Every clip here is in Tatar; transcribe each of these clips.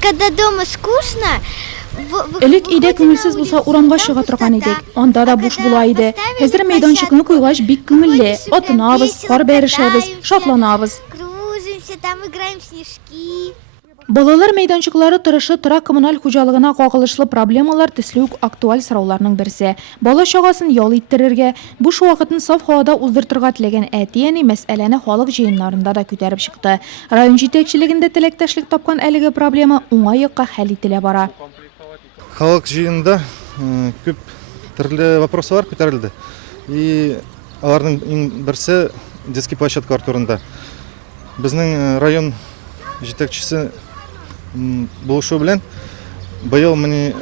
когда дома скучно, Элек иде күңелсез булса урамга чыга торган идек. Анда да буш була иде. Хәзер мәйданчыкны куйгач бик күңелле. Атынабыз, кар бәришәбез, шатланабыз. кружимся, там играем в снежки. Балалар мәйданчыклары торышы тора коммуналь хуҗалыгына кагылышлы проблемалар төсле үк актуаль сорауларның берсе. Бала чагасын ял иттерергә, буш вакытын саф һавада уздыртырга теләгән әти-әни мәсьәләне халык җыеннарында да күтәреп чыкты. Район җитәкчелегендә теләктәшлек тапкан әлеге проблема уңай якка хәл ителә бара. Халык җыенында күп төрле вопрослар күтәрелде. И аларның иң берсе детский площадка турында. Безнең район җитәкчесе булышу белән быел мне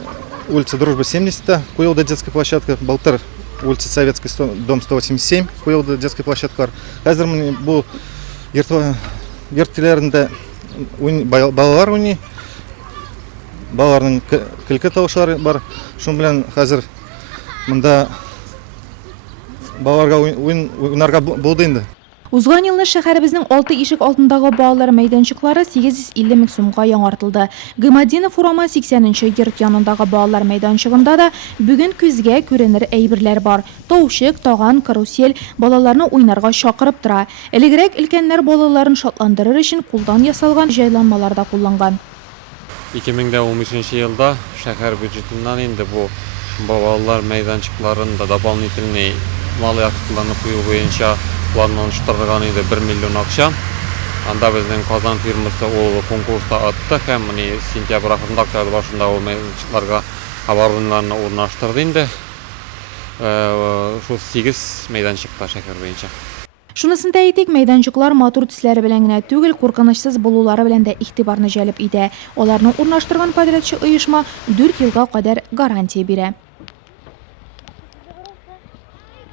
улица Дружбы 70 куелды детская площадка, былтыр улица Советский дом 187 куелды детская площадка. Хәзер мне бу йортларында балалар уйный, балаларның көлке тавышлары бар. Шуның белән хәзер монда балаларга уйнарга булды инде. Узган елны шәһәребезнең 6 ишек алтындагы балалар мәйданчыклары 850 мең сумга яңартылды. Гымадинов урамы 80-нче йорт янындагы балалар мәйданчыгында да бүген күзгә күренер әйберләр бар. Таушык, таган, карусель балаларны уйнарга чакырып тора. Элегрәк өлкәннәр балаларын шатландырыр өчен кулдан ясалган җайланмалар да кулланган. 2013 елда шәһәр бюджетыннан инде бу балалар мәйданчыкларында дополнительный малый активларны кую буенча планлаштырылган иде 1 миллион акча. Анда безнең Казан фирмасы ул конкурста атты һәм сентябрь ахырында, октябрь башында ул мәйданчыкларга оборудованиеларны урнаштырды инде. Шул 8 мәйданчыкта шәһәр буенча. Шунысын да әйтик, мәйданчыклар матур төсләре белән генә түгел, куркынычсыз булулары белән дә игътибарны җәлеп итә. Аларны урнаштырган подрядчы оешма 4 елга кадәр гарантия бирә.